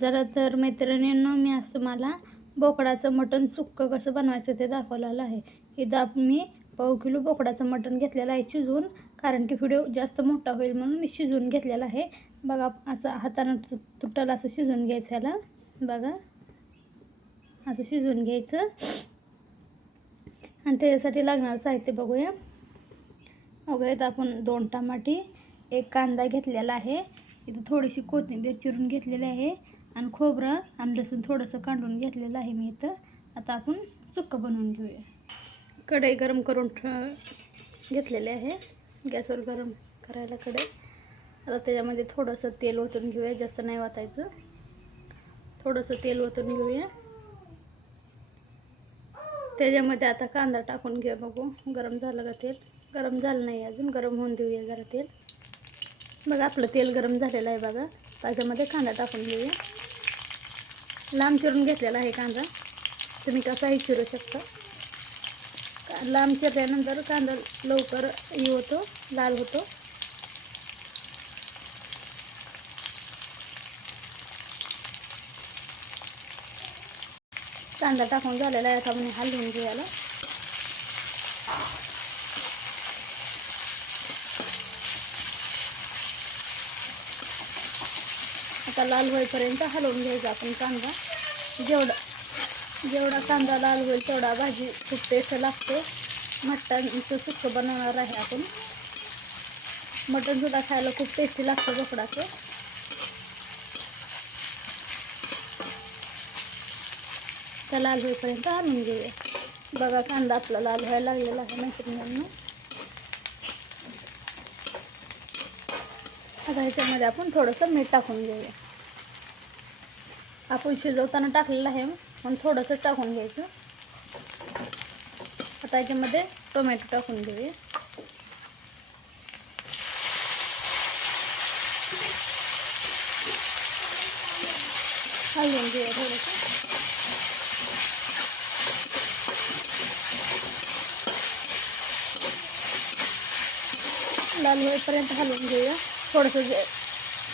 चला तर मैत्रिणींनो मी असं मला बोकडाचं मटण सुक्कं कसं बनवायचं ते दाखवलेलं आहे. इथं मी पाव किलो बोकडाचं मटण घेतलेलं आहे शिजवून कारण की व्हिडिओ जास्त मोठा होईल म्हणून मी शिजवून घेतलेला आहे. बघा असं हातानं तु- तुटल असं शिजवून घ्यायचं याला बघा असं शिजवून घ्यायचं. आणि त्याच्यासाठी लागणारं साहित्य बघूया. बघूया इथं आपण दोन टमाटी एक कांदा घेतलेला आहे. इथं थोडीशी कोथिंबीर चिरून घेतलेली आहे. आणि खोबरं आणि लसूण थोडंसं कांडून घेतलेलं आहे मी इथं. आता आपण सुक्कं बनवून घेऊया. कढई गरम करून ठ घेतलेले आहे. गॅसवर गरम करायला कढई. आता त्याच्यामध्ये थोडंसं तेल ओतून घेऊया जास्त नाही वाचायचं थोडंसं तेल ओतून घेऊया. त्याच्यामध्ये आता कांदा टाकून घेऊया बघू. गरम झालं का तेल? गरम झालं नाही अजून. गरम होऊन देऊया जरा तेल. बघा आपलं तेल गरम झालेलं आहे बघा. त्याच्यामध्ये कांदा टाकून घेऊया. लांब चिरून घेतलेला आहे कांदा. तुम्ही कसाही चिरू शकता. का- लांब चिरल्यानंतर कांदा लवकर हे होतो लाल होतो. कांदा टाकून झालेला आहे आता म्हणजे हलवून घ्यायला आता लाल होईपर्यंत हलवून घ्यायचा आपण कांदा. जेवढा जेवढा कांदा लाल होईल तेवढा भाजी खूप टेस्ट लागते. मटणचं सुक्कं बनवणार आहे आपण. मटणसुद्धा खायला खूप टेस्टी लागतं बोकडाचं. तर लाल होईपर्यंत हलवून घेऊया. बघा कांदा आपला लाल व्हायला लागलेला आहे मैत्रिणींना. आता ह्याच्यामध्ये आपण थोडंसं मीठ टाकून घेऊया. आपण शिजवताना टाकलेलं आहे पण थोडंसं टाकून घ्यायचं. आता ह्याच्यामध्ये टोमॅटो टाकून घेऊया. हलवून घेऊया थोडंसं. लाल होईपर्यंत हलवून घेऊया. थोडंसं जे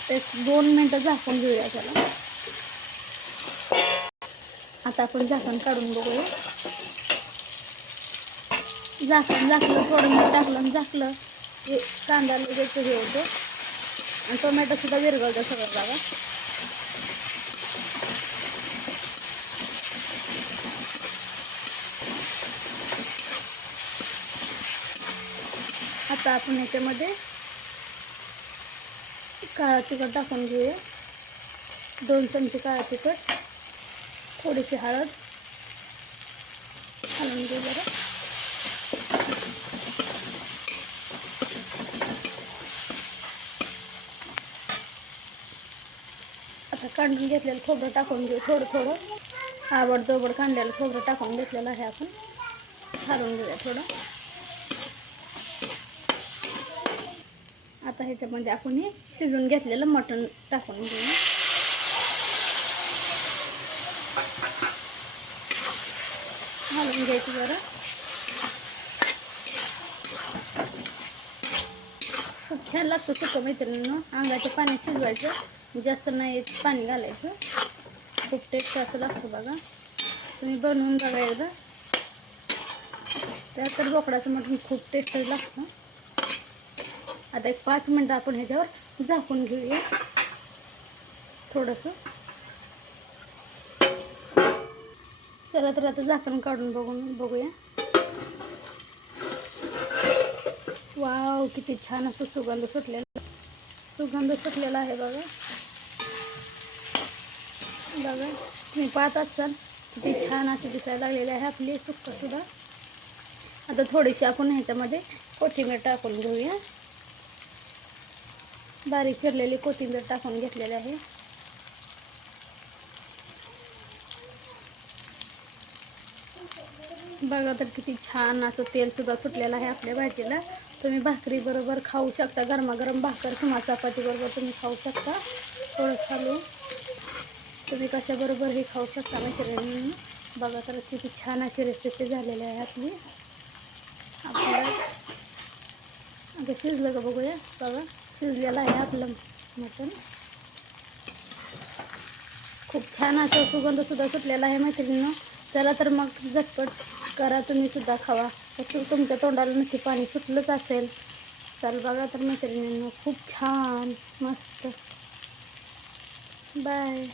ते दोन मिनटं झाकून घेऊया त्याला. आता आपण झाकण काढून बघूया. झाकण झाकलं थोडं मीठ टाकलं आणि झाकलं. हे कांदा लगेच हे होतं. आणि टोमॅटो सुद्धा विरगळतं सगळं जागा आता आपण ह्याच्यामध्ये काळा तिखट टाकून घेऊया. दोन चमचे काळा तिखट थोडीशी हळद घालून घेऊ बरं आता काढून घेतलेलं खोबरं टाकून घेऊ थोडं थोडं. आवडतोबड कांद्याला खोबरं टाकून घेतलेलं आहे आपण. घालून घेऊया थोडं. आता ह्याच्यामध्ये आपण हे शिजून घेतलेलं मटण टाकून घेऊ. घालून घ्यायचं जरा. खूप छान लागतं सुकं मैत्रिणीनं. अंगाच्या पाण्यात शिजवायचं. जास्त नाही पाणी घालायचं. खूप टेस्ट असं लागतं बघा. तुम्ही बनवून बघा एकदा. त्यात तर बोकडाचं मटण खूप टेस्ट लागतं. आता एक पाच मिनटं आपण ह्याच्यावर झाकून घेऊया. थोडंसं. चला तर आता झाकण काढून बघून बघूया. वाव किती छान असं सुगंध सुटलेला. सुगंध सुटलेला आहे बघा. बघा तुम्ही पाहत असाल किती छान असे दिसायला लागलेले आहे आपली सुक्कंसुद्धा आता थोडीशी आपण ह्याच्यामध्ये कोथिंबीर टाकून घेऊया. बारीक चिरलेली कोथिंबीर टाकून घेतलेली आहे. बघा तर किती छान असं तेल सुद्धा सुटलेलं आहे आपल्या भाजीला. तुम्ही भाकरी बरोबर खाऊ शकता गरमागरम भाकर किंवा चपाती बरोबर तुम्ही खाऊ शकता. थोडं खालू. तुम्ही कशाबरोबर हे खाऊ शकता मैत्रिणींनी. बघा तर किती छान अशी रेसिपी झालेली आहे आपली. आपल्याला शिजलं का बघूया? बघा. शिजलेलं आहे आपलं मटण. खूप छान असं सुगंधसुद्धा सुटलेला आहे मैत्रिणीनं. चला तर मग झटपट करा तुम्ही सुद्धा खावा. तर तुमच्या तोंडाला नक्की पाणी सुटलंच असेल. चल बघा तर मैत्रिणींना खूप छान मस्त. बाय